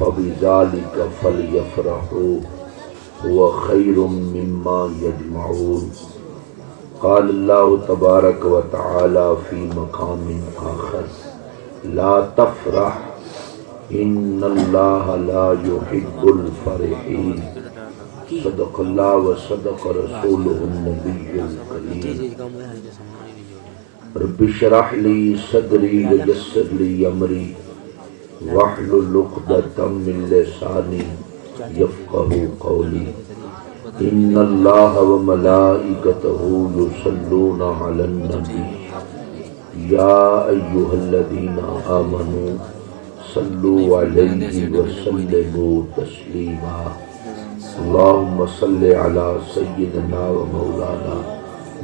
فبذلك فليفرحوا هو خير مما يجمعون. قال الله تبارك وتعالى في مقام آخر لا تفرح إن الله لا يحب الفرحين. صدق الله وصدق رسوله النبي الكريم. رب اشرح لي صدري ويسر لي أمري واحلل عقدة من لساني يفقهوا قولي. إن الله وملائكته يصلون على النبي يا أيها الذين آمنوا صلوا عليه وسلموا تسليما. اللهم صل على سيدنا ومولانا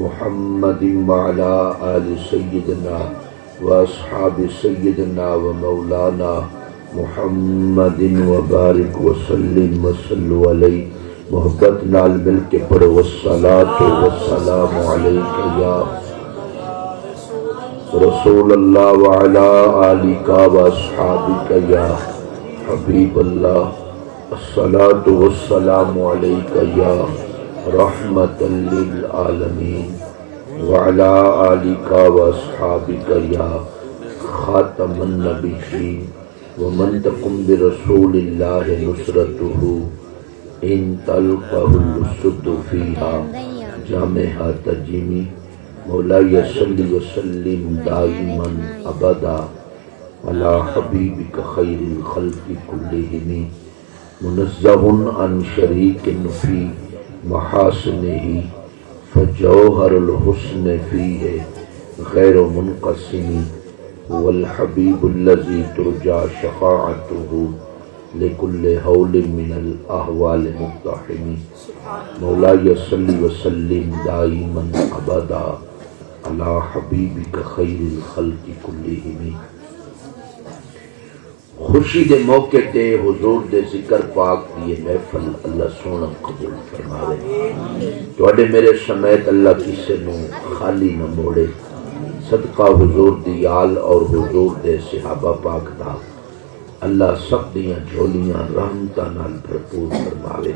محمد وعلى آل سيدنا وأصحاب سيدنا ومولانا محمد وبارك وسلم وصلوا عليه. محبت نال مل کے پڑھو والصلاة والسلام علیک یا رسول اللہ وعلا آلک واصحابک یا حبیب اللہ. الصلاة والسلام علیک یا رحمت للعالمین وعلا آلک واصحابک یا خاتم النبیین ومن تقم برسول اللہ نصرتہ ان تلقہ السد فیہا جامعہ تجیمی. مولاي صلی وسلم دائما ابدا علی حبیبک خیر الخلق کلہم منزہ عن شریک فی محاسنہ فجوہر الحسن فیہ غیر منقسم والحبیب الذی ترجى شفاعتہ لکل حول من الاحوال مقتحم. مولاي صلی وسلم دائما ابدا علی حبیبک خیر الخلق کلہم. خوشی دے موقع تے حضور دے ذکر پاک دی محفل اللہ سونا قبول فرماوے. تواڈے میرے سمیت اللہ کسے نو خالی نہ موڑے. صدقہ حضور دی آل اور حضور دے صحابہ پاک دا اللہ سب دیاں جھولیاں رحمتاں نال بھرپور فرماوے.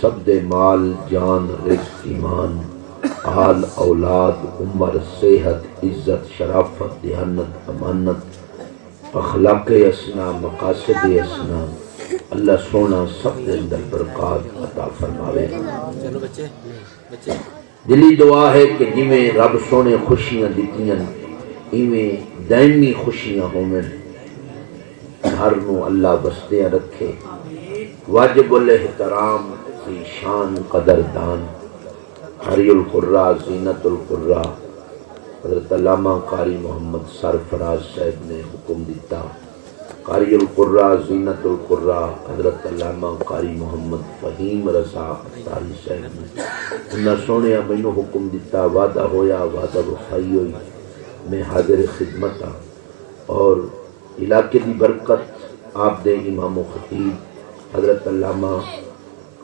سب دے مال جان رزق ایمان آل اولاد عمر صحت عزت شرافت دیانت امانت اخلاق اسنا مقاصد اسنا اللہ سونا سب دے اندر برکات عطا فرماوے. دلی دعا ہے کہ جویں رب سونے خوشیاں دتیاں ایویں دائمی خوشیاں ہوویں. گھر نو اللہ بسدیاں رکھے. واجب الاحترام کی شان قدردان قاری القراء زینت القراء حضرت علامہ قاری محمد سرفراز صاحب نے حکم دیتا. قاری القراء زینت القراء حضرت علامہ قاری محمد فہیم رضا اختاری صاحب نے انہاں سونے مینوں حکم دیتا. وعدہ ہویا وعدہ وفائی ہوئی. میں حاضر خدمت ہاں اور علاقے دی برکت آپ دے امام و خطیب حضرت علامہ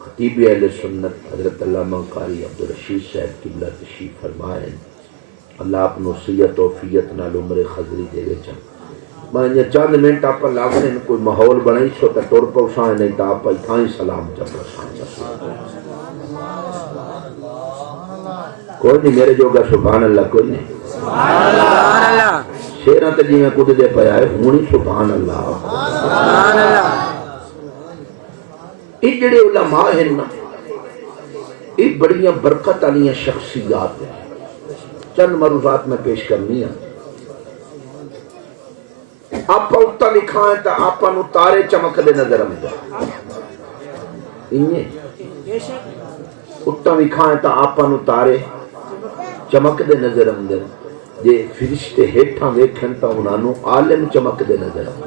خطیب اہل سنت حضرت علامہ قاری عبدالرشید صاحب قبلہ تشریف فرمائے. اللہ اپنو صحت و عافیت نال عمر خضری دے وچ. میں چند منٹ آپ لاگنے کوئی ماحول بنائی سو تے ٹر پوسائیں نہیں تا آپ تھاں سلام چپڑسائیں. کوئی نہیں میرے جوگا سبحان اللہ کوئی نہیں. شیرہ تے جی میں کود دے پہ آئے ہونی سبحان اللہ. یہ جڑے علماء ہیں نا یہ بڑیاں برکت والیاں شخصیات ہیں. چند مروزات میں پیش کرنی ہیں. آپ اتنا لکھائیں تو آپ نو تارے چمک دے نظر آتے. اتنا لکھائیں تو آپ نو تارے چمک دے نظر آتے. جے فرشتے ہیٹھاں ویکھن تا انہاں نو عالم چمک دے نظر آتے.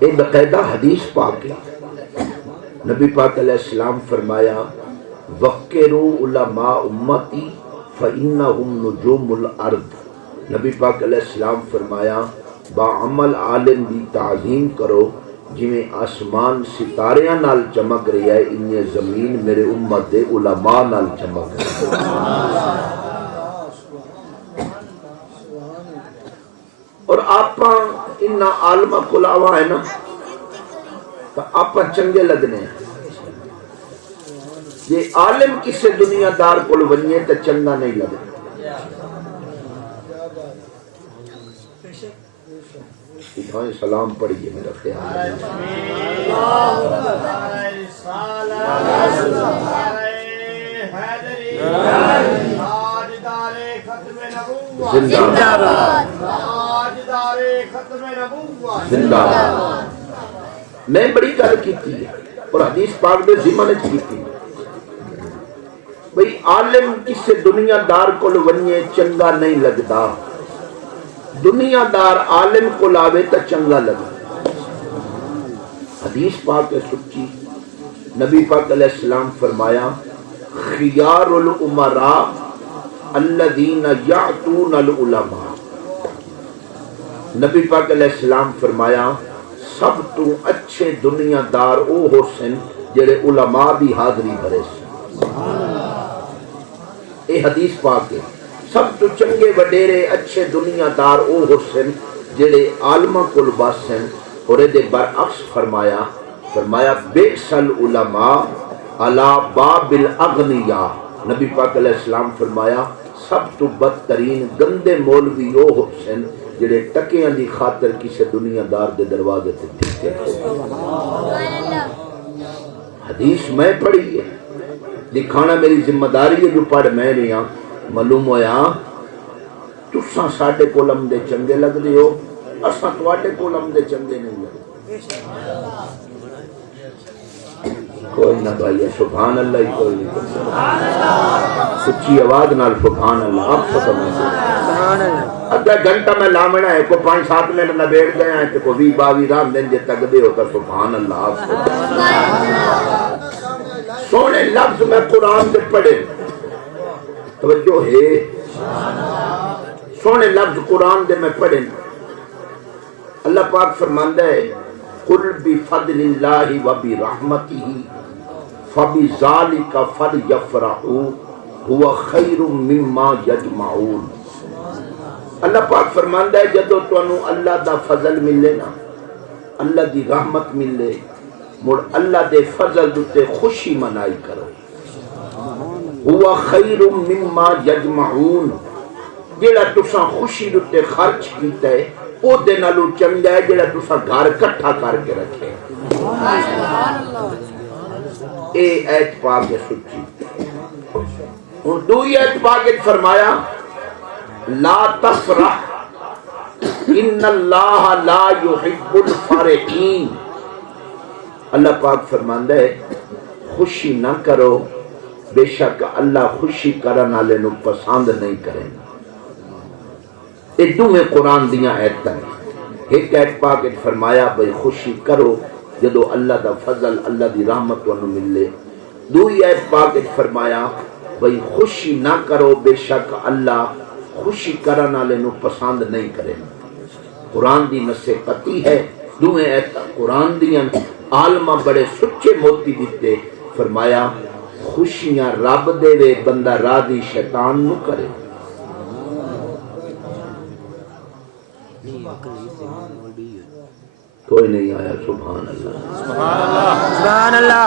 ایک باقاعدہ حدیث پاک ہے. نبی پاک علیہ السلام فرمایا وقروا علماء امتی فإنہم نجوم الارض. نبی پاک علیہ السلام فرمایا باعمل عالم دی تعظیم کرو جویں آسمان ستاریاں نال چمک رہی ہے انہیں زمین میرے امت دے علماء نال چمک رہی ہے. اور آپ انہاں عالمہ کلاوا ہے نا تو آپ چنگے لگنے ہیں. یہ عالم کسے دنیا دار کو ونجے تو چنگا نہیں لگے. اتھائیں سلام پڑھیے میرا خیال ہے. زندہ زندہ. میں بڑی گل کی اور حدیث پاک دے ذمہ کی بھئی عالم کسے دنیا دار کو ونجے چنگا نہیں لگتا. دنیا دار عالم کو لاوے تا چنگا لگے. حدیث پاک ہے سچی. نبی پاک علیہ السلام فرمایا خیار الامراء الذین یعتون العلماء. نبی پاک علیہ السلام فرمایا سب تو اچھے دنیا دار او حسن جڑے علماء دی حاضری بھرے سن. اے حدیث پاک ہے. سب تو چنگے وڈیرے اچھے دنیا دار او حسن جڑے عالمہ کل باسن. اور دے برعکس فرمایا بئس العلماء علی باب الاغنیاء. نبی پاک علیہ السلام فرمایا سب تو بدترین گندے مولوی او حسن جڑے ٹکیاں دی خاطر کسے دنیا دار دے دروازے تے ٹکے. حدیث میں پڑھی ہے. دکھانا میری ذمہ داری ہے جو پڑھ میں نہیں ہاں. معلوم ہویا تساں ساڈے کولم دے چنگے لگ دے ہو اساں تواڈے کولم دے چنگے نہیں لگدے. کوئی نہ بھائی سبحان اللہ ہی کوئی نہیں. سچی آواز نال سبحان اللہ. آپ سبحان اللہ. ادھا گھنٹہ میں لامنا ہے کو 5-7 منٹ نہ بیٹھ گئے ہیں کو 20-22 رام دن جے تک دے ہوتا سبحان اللہ. آپ سونے لفظ میں قرآن دے پڑھے توجہ ہے. سونے لفظ قرآن دے میں پڑھیں. اللہ پاک فرماندہ ہے قل بفضل اللہ وبرحمتہ فبذالک فلیفرحوا هو خیر مما یجمعون. اللہ پاک فرماندہ ہے جدو تانوں اللہ دا فضل ملے نا اللہ دی رحمت ملے مڑ اللہ دے فضل تے خوشی منائی کرو. ہوا خیر مما یجمعون. جیڑا تساں خوشی تے خرچ کیتا ہے او دے نالوں چنگا ہے جیڑا تساں گھر کٹھا کر کے رکھے. اے ایت پاک ہے سچی. اور دوئی ایت پاک فرمایا لا تفرح ان اللہ لا يحب الفرحین. اللہ پاک فرماندا ہے خوشی نہ کرو بے شک اللہ خوشی کرن والے نو پسند نہیں کرے. یہ دوویں قرآن دیاں ایتاں. ایک ایت پاک فرمایا بھئی خوشی کرو جدو اللہ دا فضل اللہ دی رحمت تانوں ملے. دوئی ایت پاک فرمایا بھئی خوشی نہ کرو بے شک اللہ خوشی کرن والے نو پسند نہیں کرے. قرآن دی نصیحت ہے. دوویں ایتاں قرآن دیاں عالمہ بڑے سچے موتی دیتے. فرمایا خوشیاں رب دے وے بندہ راضی شیطان نو کرے. کوئی نہیں آیا سبحان اللہ. سبحان اللہ.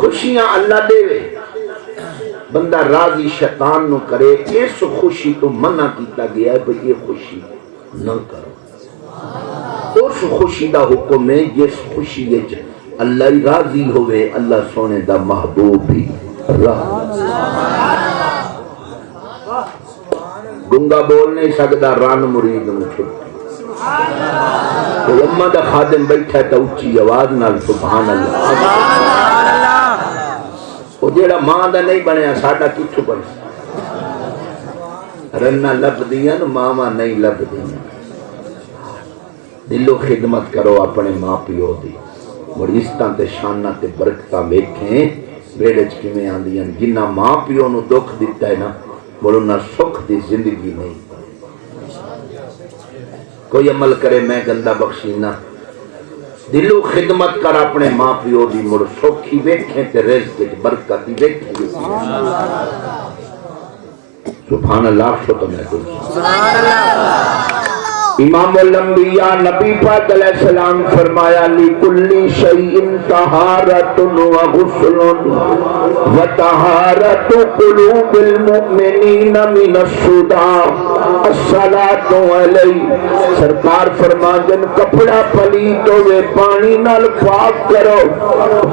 خوشیاں اللہ دے وے بندہ راضی شیطان نو کرے. اس خوشی تو منع کیتا گیا ہے بھئی یہ خوشی نہ کرو. اس خوشی دا حکم ہے جس خوشی وچ اللہ ہی راضی ہوئے اللہ سونے دا محبوب بھی راضی. گنگا بول نہیں سکتا رن مرید نو چھٹی. کوئی اماں دا خادم بیٹھا ہے تو اچھی آواز نال سبحان اللہ. وہ جیڑا ماں دا نہیں بنیا ساڈا کتھوں بنے. رنہ لب دیاں ماما نہیں لب دیاں. دلو خدمت کرو اپنے ماں پیو دی. اور عزتاں تے شاناں تے برکتاں ویکھیں بیڑے چ کیویں آندیاں. جنہ ماں پیو نو دکھ دتا ہے نا بولو نہ سکھ دی زندگی نہیں. کوئی عمل کرے میں گندہ بخشینا. دلو خدمت کر اپنے ماں پیو دی مڑ سوکھی ویکھیں تے رزق وچ برکت ویکھیں. سبحان اللہ. سبحان اللہ. امام الانبیاء نبی پاک علیہ السلام فرمایا لِكُلِّ شَيْءٍ طَهَارَةٌ وَغُسْلٌ وَطَهَارَةُ قُلُوبِ الْمُؤْمِنِينَ مِنَ الصُّدَاعِ الصَّلَاةُ عَلَيْهِ سرکار فرماندن کپڑا پلیت ہوئے پانی نال پاک کرو،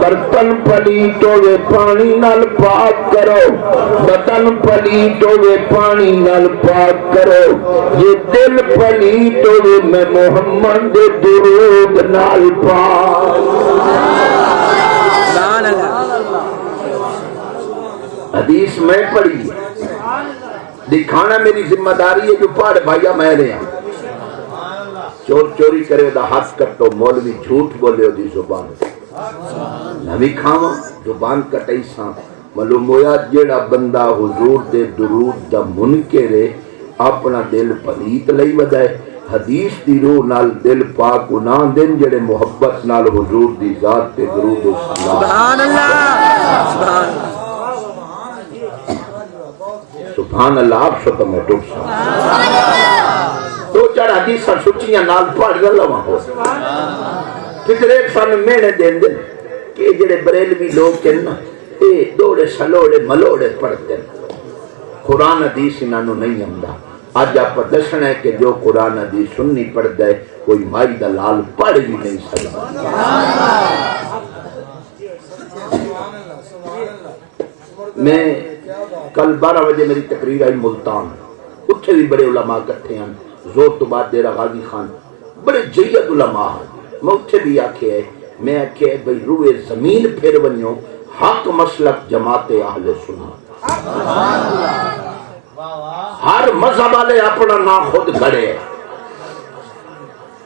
برتن پلیت ہوئے پانی نال پاک کرو، بدن پلیت ہوئے پانی نال پاک کرو، یہ دل پلیت ہوئے میں محمد درود نال پاک۔ حدیث میں پڑھی دکھانا میری ذمہ داری ہے، جو پاڑ بھائیا میں رہے ہیں چور چوری کرے دا ہاتھ کٹو، مولوی جھوٹ بولے دی زبان نوی کھاواں زبان کٹائی ساں معلوم ہویا جیڑا بندہ حضور دے درود دا منکرے اپنا دل پلیت لئی ودائے، حدیث دی روح نال دل پاک نہ دن جڑے محبت نال حضور دی ذات تے درود و سلام۔ سبحان اللہ سبحان اللہ آپ شکر میں ٹوٹ سا دو چار حدیثاں سچیاں نال پڑھ رہا ہو پھر ایک سامنے مینے دین دن کہ جڑے بریلوی لوگ کہنا اے دوڑے سلوڑے ملوڑے پڑھتے ہیں قرآن حدیث انہوں نہیں ہمدا۔ آج آپ پر دسنا ہے کہ جو قرآن حدیث سننی پڑھ دے کوئی مائی دلال پڑھ بھی نہیں سکتا۔ میں کل 12 بجے میری تقریر آئی ملتان، اتھے بھی بڑے علماء کٹھے ہیں، زور تو بعد دیرہ غازی خان بڑے جید علماء ہیں، میں اتھے بھی آکھے ہے، میں آکھے بھئی روئے زمین پھر ونیو حق مسلک جماعت اہل سنت، ہر مذہب والے اپنا نام خود گھڑے ہیں،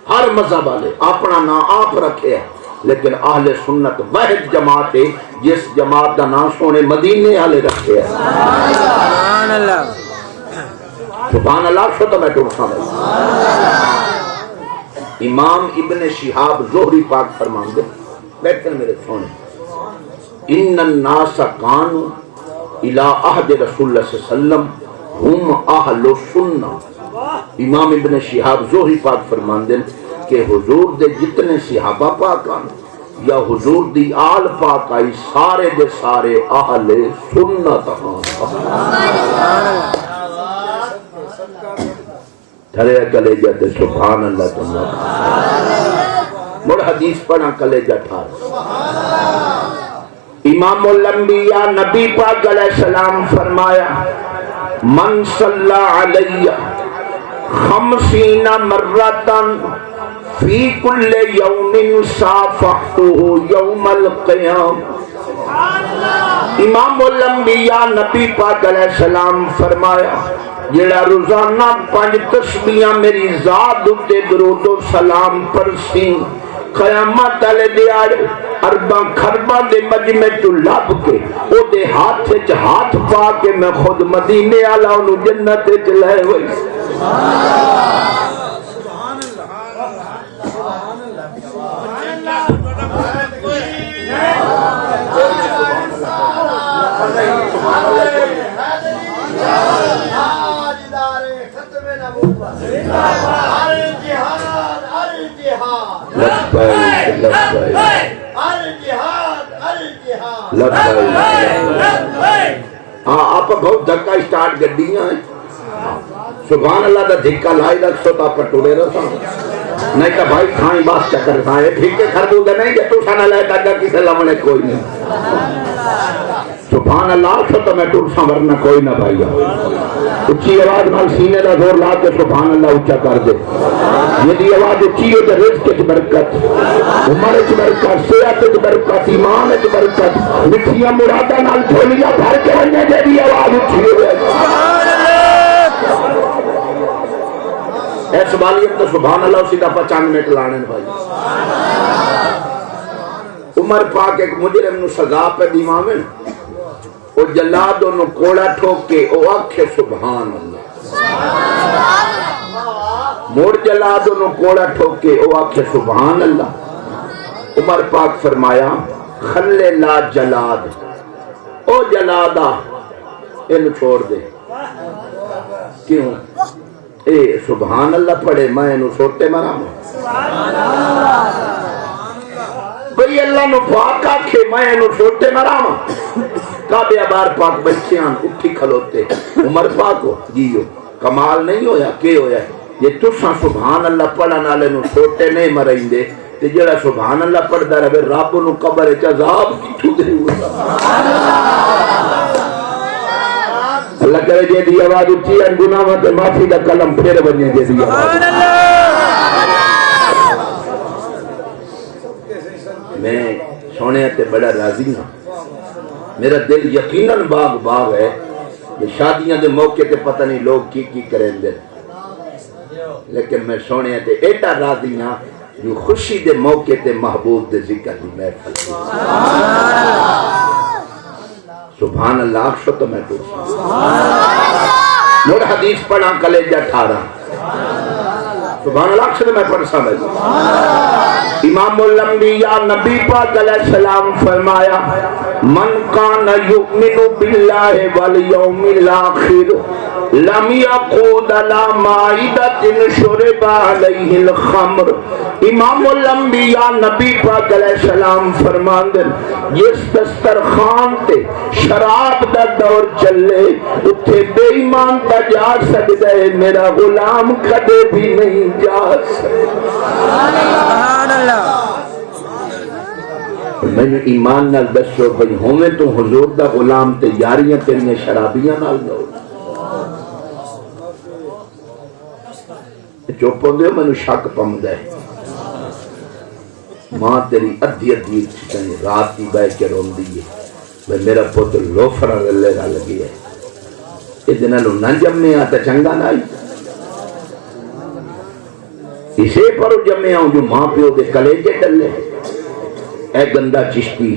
ہر مذہب والے اپنا نام آپ رکھے ہیں، لیکن اہل سنت واحد جماعت ہے جس جماعت کا نام سونے مدینے والے رکھے ہیں۔ سبحان اللہ سبحان اللہ شو تو میں ٹوٹا امام ابن شہاب زہری پاک فرمان دے بیٹھے میرے سونے ان الناس کانوا الی عہد رسول اللہ صلی اللہ علیہ وسلم ہم اہل سنہ۔ امام ابن شہاب زہری پاک فرمان دے کہ حضور دے جتنے صحابہ پاک آن یا حضور دی آل پاک آئی سارے دے سارے اہل سنت آن۔ تھرے کلیجہ دے سبحان اللہ تم مڑ حدیث پڑھا کلیجہ ٹھار۔ امام الانبیاء نبی پاک علیہ السلام فرمایا من صلی علیہ 50 مرتن فی کل یوم صافحتہ یوم القیام۔ امام الانبیاء نبی پاک علیہ السلام فرمایا جڑا روزانہ 5 تسبیحاں میری ذات تے درود و سلام پرسی قیامت والے دیاڑے ارباں خرباں دے مجمع تو لب کے او دے ہاتھ وچ ہاتھ پا کے میں خود مدینے والا اونوں جنت وچ لے وئی۔ آپ بہت دھکا اسٹارٹ کر دیا ہیں سبحان اللہ دا دھکا لائی رکھ سو تا پر ٹوڑے رہا نہیں کہ بھائی کھائیں باس چکر کھائیں ٹھیکے خربو دے نہیں کہ تو سانا لائے تاکہ کسے لمنے کوئی نہیں سبحان اللہ سو تو میں ٹوڑ سا ورنہ کوئی نہ بھائی اچھی آواز نال سینے دا زور لا کے سبحان اللہ اچھا کر دے یہ دی آواز اچھی ہو تو رزق کی برکت عمر کی برکت صحت کی برکت ایمان کی برکت مٹھیاں مرادہ نال جھولیاں بھر کے رہنے دے دی آواز اچھی ہو ایس والیت تو سبحان اللہ اسی دا 95 منٹ لانے بھائی عمر پاک ایک مجرم نو سزا پہ دیوان میں او جلاد انہوں کوڑا ٹھوک کے او آکھے سبحان اللہ موڑ جلاد انہوں کوڑا ٹھوک کے او آکھے سبحان اللہ عمر پاک فرمایا خلے لا جلاد او جلادا ان چھوڑ دے کیوں اے سبحان اللہ پڑھے میں انہوں سوٹے مرام بھئی اللہ نو پاک آکھے میں انہوں سوٹے مرام کعبے بار پاک بچیاں اٹھی کھلوتے عمر پاک ہو جیو کمال نہیں ہویا کہ ہویا یہ تساں سبحان اللہ پڑھا نالے نو سوٹے نہیں مرائیں دے تے جڑا سبحان اللہ پڑھدا رہے رب نو قبر وچ عذاب کیوں دے اللہ کرے جے دی آواز اچھی ہے گناہاں تے معافی دا کلم پھر بنے جے دی آواز میں سونے تے بڑا راضی ہوں میرا دل یقیناً باغ باغ ہے کہ شادیاں دے موقع تے پتہ نہیں لوگ کی کریں دے لیکن میں سونے تے ایٹا راضی ہوں جو خوشی دے موقع تے محبوب دے ذکر دی محفل سبحان اللہ آخشو تو میں پوچھوں مور حدیث پڑھا کلیجہ ٹھارا سبحان اللہ آخشو تو میں پڑھ سمجھ امام الانبیاء نبی پاک علیہ السلام فرمایا من کان یؤمن باللہ والیوم الاخر لم یقود علی مائدۃ شرب علیہ الخمر امام الانبیاء نبی پاک علیہ السلام فرماندے جس دسترخوان تے شراب دا دور چلے اتھے بے ایمان تا جا سکتا ہے میرا غلام کدے بھی نہیں جا سکتا میں نے ایمان نال دسو بھئی ہوئے تو حضور دا غلام تے یاریاں تیریاں شرابیاں نال دو چوپ ہوں دے میں نے شک پمد ہے ماں تیری ادھی رات کی بے کے رون دیئے میں میرا پتر لوفرہ رلے را لگی ہے ادنا لو نہ جمعے آتا چنگا نائی اسے پرو جمعے آؤں جو ماں پیو دے کلیجے ڈلے اے گندہ چشتی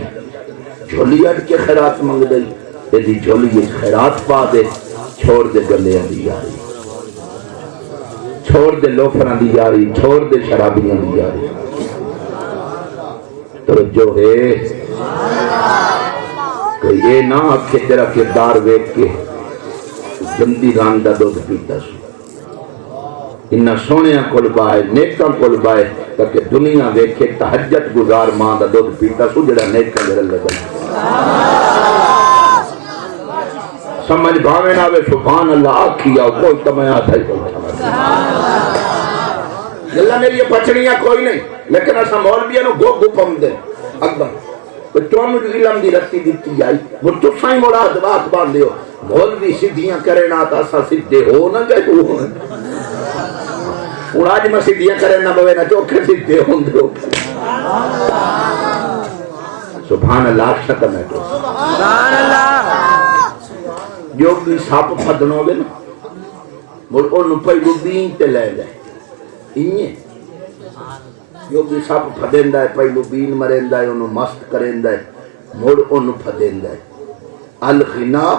جھولی اٹھ کے خیرات منگ دئی ایدی جھولی خیرات پا دے چھوڑ دے گلے دی یاری چھوڑ دے لوفران دی یاری چھوڑ دے شرابیاں دی یاری توجہ ہے کہ یہ نہ آکھے تیرا کردار ویک کے گندی ران دا دودھ پیتا سو انہا سونیاں کل بائے نیکاں کل بائے تاکہ دنیا ویکھے تحجت گزار ماں دا دودھ پیتا سو جڑا نیکاں جڑا لگا سمجھ بھاوے ناوے سبحان اللہ آکھی آؤ کوئی تمہیں آتا ہی کوئی اللہ میری یہ پچڑیاں کوئی نہیں لیکن ایسا مولویہ نو گو گو پم دے اکبر تو ہم جو علم دی رکھتی دیتی جائی وہ تو سائیں مراد بات باندھے ہو مولوی سدھیاں کرے نا تا سا سدھے ہو نہ گئے ہو اور آج میں سدھیاں کرے نا بوے نا چوکھے سدھے ہوں دے ہو سبحان اللہ شکر میں تو سبحان اللہ جو بھی ساپ پھدنوں گے نا ملکوں نپائی وہ دین تے لے جائے انہیں جو بھی سب پھدیندہ ہے پہلو بین مرندہ ہے انہوں مست کرندہ ہے موڑ انہوں پھدیندہ ہے الغنا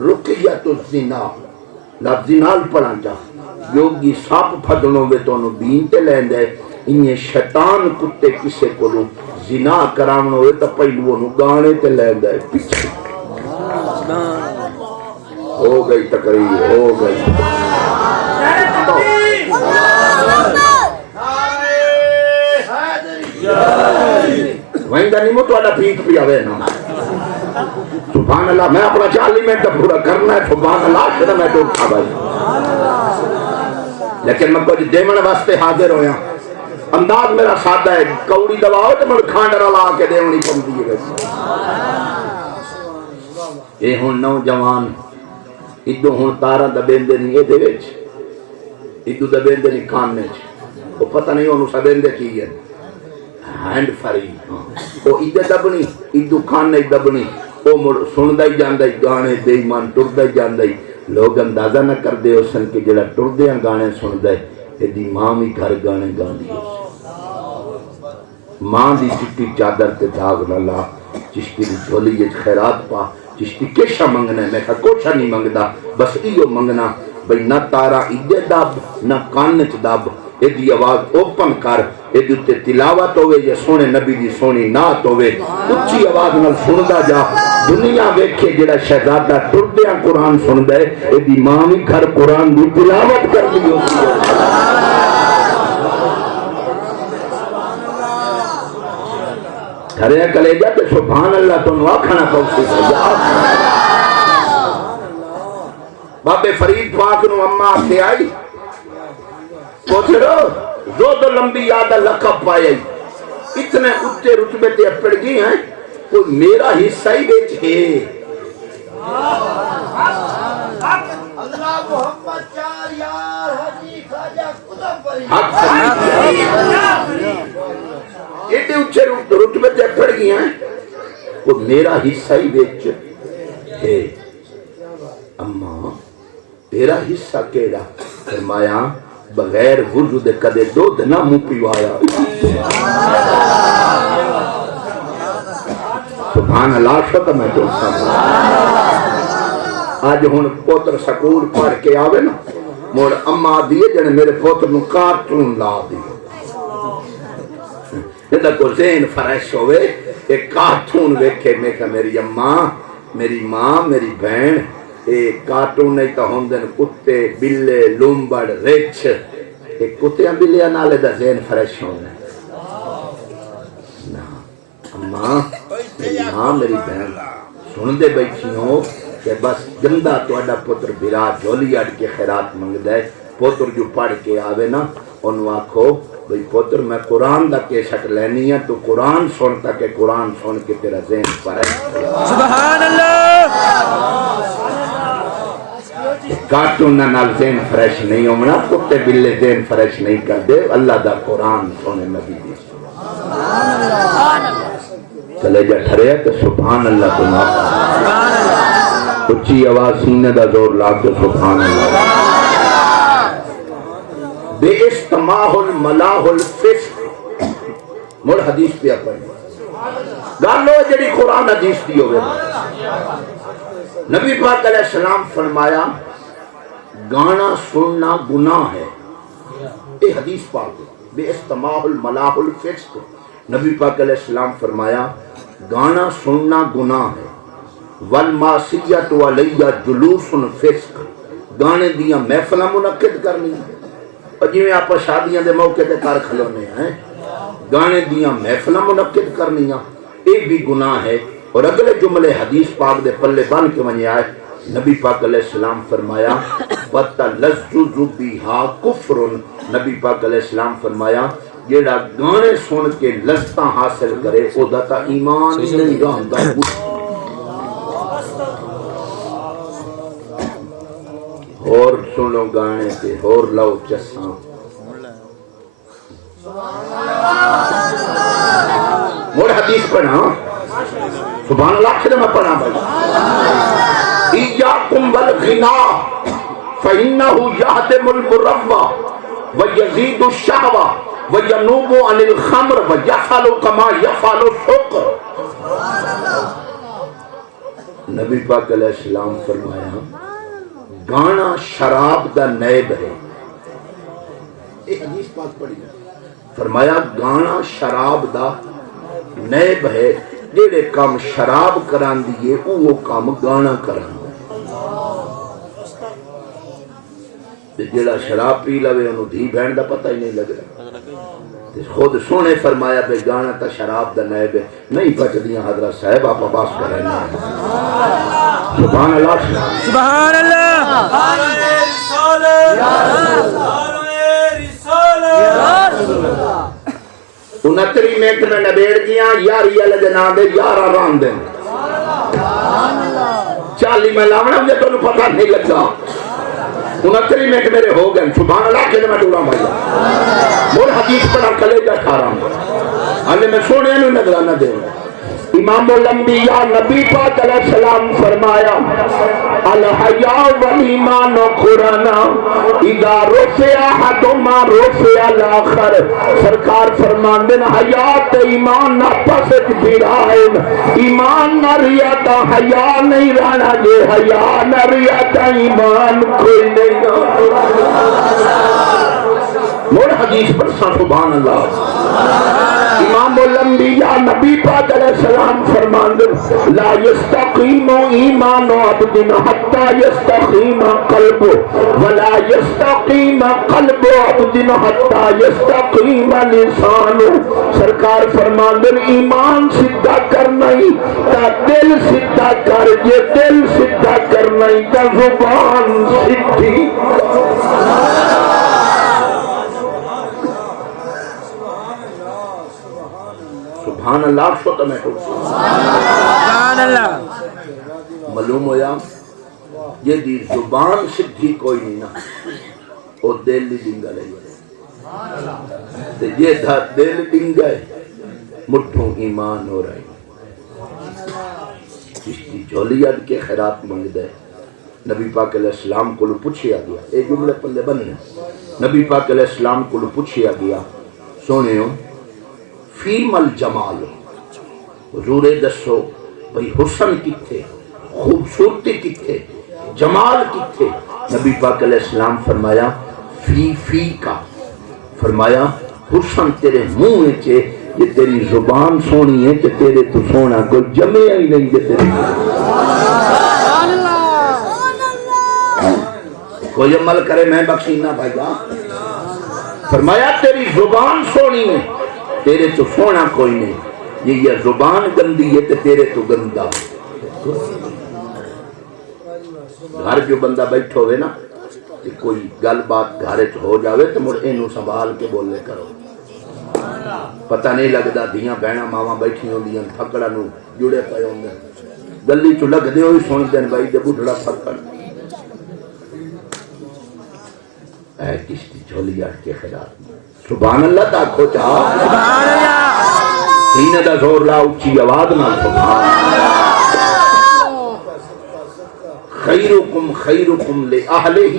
رقیت الزنا لفظ نال پڑھا چاہ جو بھی سب پھدنوں میں تو انہوں بین تے لیندہ ہے انہیں شیطان کتے کسے کو لوں زنا کرامنوں ہوئے تو پہلو انہوں گانے تے لیندہ ہے پیچھے ہو گئی تقریر ہو گئی وہیں گا نہیں مو تو اللہ پیٹ پیا ہوئے نا سبحان اللہ میں اپنا 40 منٹ پورا کرنا ہے سبحان اللہ شدہ میں تو اٹھا بھائی لیکن میں کچھ دیمن واسطے حاضر ہویا انداز میرا سادہ ہے کوڑی دوا ہو تو میں کھانڈر اللہ کے دیونی پم دیئے گئے اے ہون نوجوان ادو ہون تارا دبیندے نہیں اے دے ویچ ادو دبیندے نہیں کھاننے وہ پتہ نہیں انہوں سبیندے کی ہے ہینڈ فری وہ ادھے دبنی ادھو کھان نہیں دبنی وہ سندہ ہی جاندہ ہی گانے دے ایمان ٹردہ ہی جاندہ ہی لوگ اندازہ نہ کر دے ہو سن کے جڑا ٹردے ہیں گانے سندہ ہے دی ماں بھی گھر گانے گاندی ہو ماں دی چٹی چادر تے داغ لالا چشتی دی جھولی یہ خیرات پا چشتی کیشا منگنا ہے میں کہا کوشا نہیں منگدا بس ایو منگنا بھئی نہ تارا ادھے دب نہ کانچ دب ایدی آواز اوپن کر یہ تلاوت ہوئے یا سونے نبی دی سونی نعت ہوئے اچھی آواز نال سندا جا دنیا ویکھے جڑا شہزادہ ٹردیاں قرآن سندا ہے یہ ماں بھی گھر قرآن دی تلاوت کر دی ہوتی ہے گھرے کلے جا تے سبحان اللہ تو آکھنا پوسی بابے فرید پاک نو اماں آکھے آئی پوچھو زود لمبی یاد لقب پائے اتنے اچھے رتبے تے اپڑ گئی ہیں کوئی میرا حصہ ہی بیچ ہے اللہ محمد چار یار حجی خواجہ قدم پری اتنے اچھے رتبے تے اپڑ گئی ہیں کوئی میرا حصہ ہی بیچ ہے اماں تیرا حصہ کیڑا فرمایا بغیر وضو دے کدے دودھ نہ منہ پیوایا سبحان اللہ شکر میں تو آج ہن پوتر سکول پڑھ کے آوے نا موڑ اماں دیے جنے میرے پوتر نو کارٹون لا دی جدا کو ذہن فریش ہوئے ایک کارٹون ویکھے میں کہ میری اماں میری ماں میری بہن کارٹون نہیں تو ہوں دن کتے بلے لومبڑ ریچھ کتیاں بلیاں نالے دا ذہن فریش ہونے اماں میری ماں میری بہن سن دے بیٹھی ہوں کہ بس گندہ تو اڈا پتر برا جولی اڈ کے خیرات منگ دے پتر جو پڑھ کے آوے نا انہوں آکھو بھئی پتر میں قرآن دا کیسٹ لینی ہے تو قرآن سنتا کہ قرآن سن کے تیرا ذہن فریش سبحان اللہ کارٹون نال ذہن فریش نہیں ہونا کتے بلے ذہن فریش نہیں کر دے اللہ دا قرآن سونے نبی دی چلے جا ٹھرے تو سبحان اللہ تو اچھی آواز سینے دا زور لا کے سبحان اللہ بے استماع الملاح الفسق مڑ حدیث پہ اپنے گالو جڑی قرآن حدیث دی ہوئے نبی پاک علیہ السلام فرمایا گانا سننا گناہ ہے یہ حدیث پاک بے استماع الملاح الفسق نبی پاک علیہ السلام فرمایا گانا سننا گناہ ہے والماسیت علیہ جلوس فسق گانے دیاں محفلہ منعقد کرنی اور جی آپ شادیاں دے موقع تے کار کھلونے ہیں گانے دیاں محفلہ منعقد کرنی یہ بھی گناہ ہے اور اگلے جملے حدیث پاک دے پلے بن کے ونی آئے نبی پاک علیہ السلام فرمایا وَتَلَذُّذُ بِهَا كُفْرٌ نبی پاک علیہ السلام فرمایا جیڑا گانے سن کے لذتاں حاصل کرے او داتا ایمان نہیں رہندا اور سنو گانے تے اور لو چساں مور حدیث پڑھا سبحان اللہ سے میں پڑھا بھائی ایاکم والغنا فإنه يهدم المروة ويزيد الشهوة وينوب عن الخمر ويفعل كما يفعل السكر نبی پاک علیہ السلام فرمایا گانا شراب دا نیب ہے ایک حدیث پاک پڑھی فرمایا گانا شراب دا نیب ہے جیڑے کام شراب کران دیئے وہ کام گانا کران جیڑا شراب پی لوے انہوں دھی بہن دا پتہ ہی نہیں لگ رہا خود سونے فرمایا بے گانا تا شراب دا نیب ہے نہیں پچ دیاں حضرت صاحب آپ عباس کر رہے ہیں سبحان اللہ سبحان اللہ انتری منٹ میں نبیڑ گیا یاری اللہ دے نام دے یارہ ران دے 40 میں لاؤنا مجھے تو انہوں پتہ نہیں لگا 29 منٹ میرے ہو گئے سبحان اللہ کے میں ڈورا بھائی مول حدیث پڑھا کلیجہ کھا رہا ہوں آنے میں سونے انہوں نگرانہ دے امام الانبیاء نبی پاک علیہ السلام فرمایا الحیاء والایمان قرانا اذا رفع احدهما رفع الاخر سرکار فرماندے ہیں حیات ایمان نہ پسٹ بھیڑائن ایمان نہ ریاتا حیاء نہیں رہنا جے حیاء نہ ریاتا ایمان کوئی نہیں موڑ حدیث پر سبحان اللہ. امام الانبیاء نبی پاک علیہ السلام فرماندے لا یستقیم ایمان عبد حتی یستقیم قلب ولا یستقیم قلب عبد حتی یستقیم لسان. سرکار فرماندے ایمان سیدھا کرنا ہی تا دل سیدھا کر، جے دل سیدھا کرنا ہی تا زبان سیدھی. سبحان اللہ شو تو میں سبحان اللہ. معلوم ہویا یہ دی زبان سدھی کوئی نہیں نا، وہ دل دی ڈنگا رہی ہے. یہ تھا دل ڈنگا ہے مٹھوں ایمان ہو رہا ہے. چشتی جھولی اڈ کے خیرات منگ دے. نبی پاک علیہ السلام کو پوچھیا گیا، ایک جملے پلے بننے. نبی پاک علیہ السلام کو پوچھیا گیا سونے ہو فیم الجمال، حضور دسو بھئی حسن کتھے، خوبصورتی کتھے، جمال کتھے. نبی پاک علیہ السلام فرمایا فی کا، فرمایا حسن تیرے منہ چے، یہ تیری زبان سونی ہے کہ تیرے تو سونا کوئی جمع ہی نہیں ہے. تیرے کوئی عمل کرے میں بخشینا بھائی گا. فرمایا تیری زبان سونی ہے، تیرے تو سونا کوئی نہیں. یہ زبان گندی ہے تے تیرے تو گندا. گھر جو بندہ بیٹھو ہوئے نا کہ کوئی گل بات گھر ہو جاوے تو مڑ اینو سنبھال کے بولے کرو. پتہ نہیں لگدا دیاں بہناں ماواں بیٹھی ہوندیاں پھکڑاں نو جڑے پئے ہوندے، گلی چ لگدے ہوئی سن دین بھائی تے بڈھڑا پھکڑ. اے کشتی جھولی اٹھ کے خیرات. سبحان اللہ تاکھو چاہ سبحان اللہ. سینے دا زور لا اچھی آواز نہ سبحان اللہ. خیرکم خیرکم لأہلہ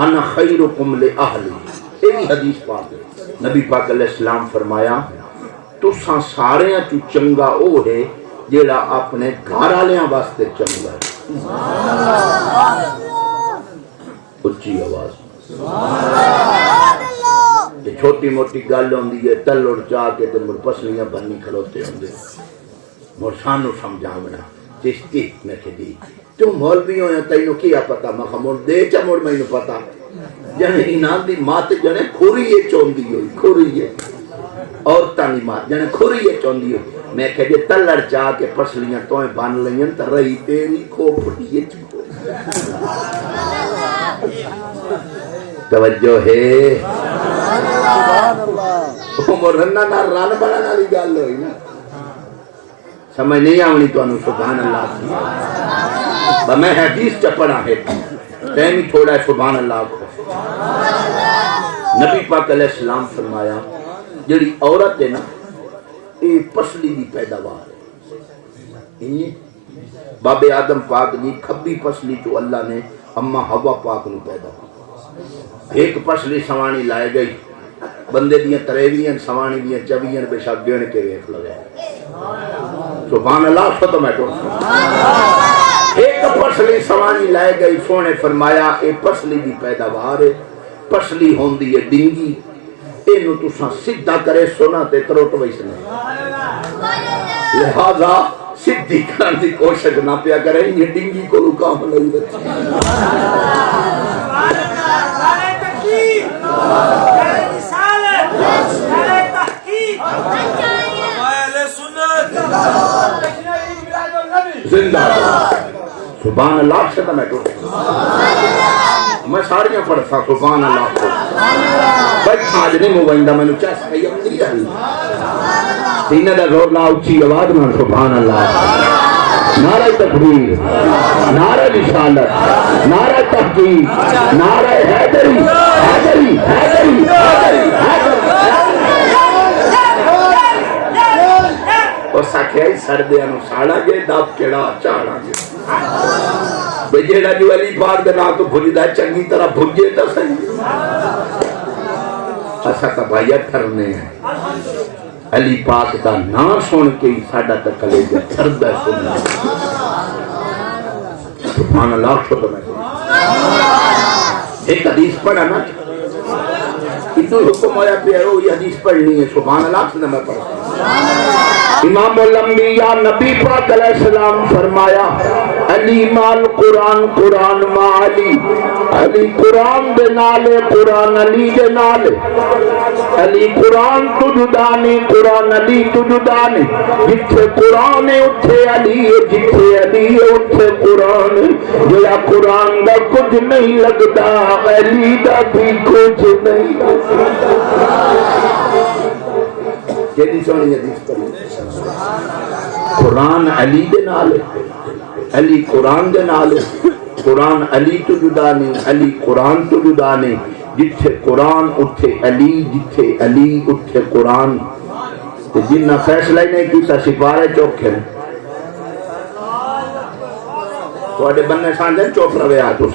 انا خیرکم لأہلی. یہ بھی حدیث پاک ہے. نبی پاک علیہ السلام فرمایا تساں سارے چو چنگا او ہے جیڑا اپنے گھر والیاں واسطے چنگا ہے. اچھی آواز. یہ چھوٹی موٹی گل ہوندی ہے تل اڑ چاہ کے تے مڑ پسلیاں بننی کھلوتے ہوندے. مڑ سانو سمجھاونا چشتی میں کہ دی تو مولوی ہویا تینوں کیا پتا میں مڑ دے چا مڑ مینوں پتا جنے انہاں دی مات جنے کھوریے چوندی ہوئی کھوریے عورتاں دی مات جنے کھوریے چوندی ہوئی. میں کہ جے تلڑ چاہ کے پسلیاں تویں بن لئیں تے رہی تیری کھوپڑی چو. توجہ ہے عمر رنہ نہ رن بنانا والی گل ہوئی نا. سمجھ نہیں آونی تو انو سبحان اللہ کی. میں حدیث چپڑا ہے تیمی تھوڑا ہے سبحان اللہ کو. نبی پاک علیہ السلام فرمایا جڑی عورت ہے نا یہ پسلی دی پیداوار ہے. باب آدم پاک دی کھبی پسلی جو اللہ نے اما ہوا پاک نو پیدا کی. ایک پسلی سوانی لائے گئی بندے دیاں تریویاں سوانی دیاں چویاں بے شک گن کے ویکھ لگے. سبحان اللہ خود میں تو ایک پسلی سوانی لائے گئی. سونے فرمایا اے پسلی دی پیداوار ہے. پسلی ہوندی ہے ڈنگی اینو تساں سیدھا کرے سونا تے تروٹ ویس نہیں. لہذا سیدھی کرن دی کوشش نہ پیا کریں یہ ڈنگی کو رکام نہیں رکھی. زندہ سبحان اللہ سے تو میں میں ساریاں پڑھتا سبحان اللہ کو بیٹھا آج نہیں موبائندہ میں نے چاہ سکئی اپنی رہی سینے دا زور لا اچھی آواز میں سبحان اللہ. نعرہ تکبیر، نعرہ رسالت، نعرہ تحقیق، نعرہ حیدری حیدری حیدری حیدری اور ساکھیائی سردیاں نو ساڑا گے دب کیڑا چاڑا گے. بجیڑا جو علی پاک دے نا تو بھجدہ چنگی طرح بھجے تا صحیح. ایسا تبایت کرنے ہیں علی پاک دا نا سن کے ہی ساڑا تک لے جا سردہ سننا. سبحان اللہ شکر میں ایک حدیث پڑھا نا اتنا حکم ہویا پہ وہ یہ حدیث پڑھنی ہے سبحان اللہ سے میں پڑھتا ہوں امام الانبیاء نبی پاک علیہ السلام فرمایا علی مال قرآن قرآن ما علی علی قرآن دے نالے قرآن علی دے نالے علی قرآن تو جدانی قرآن علی تو جدانی جتھے قرآن ہے اتھے علی ہے جتھے علی ہے اتھے قرآن ہے جیا قرآن دا کچھ نہیں لگتا علی دا بھی کچھ نہیں کیسی سونی حدیث پڑھی قرآن علی دے نالے علی قرآن دے نالے قرآن علی تو جدا نہیں علی قرآن تو جدا نہیں جتھے قرآن اتھے علی جتھے علی اتھے قرآن جنہ فیصلہ ہی نہیں کیتا سپارے چوکھے تھوڑے بننے سانجن چوک روے آتو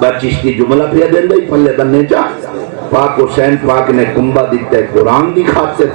بچیش کی جملہ پہ دیں دے پلے بننے چاہ پاک حسین پاک نے کنبہ دیتے قرآن دی خاطر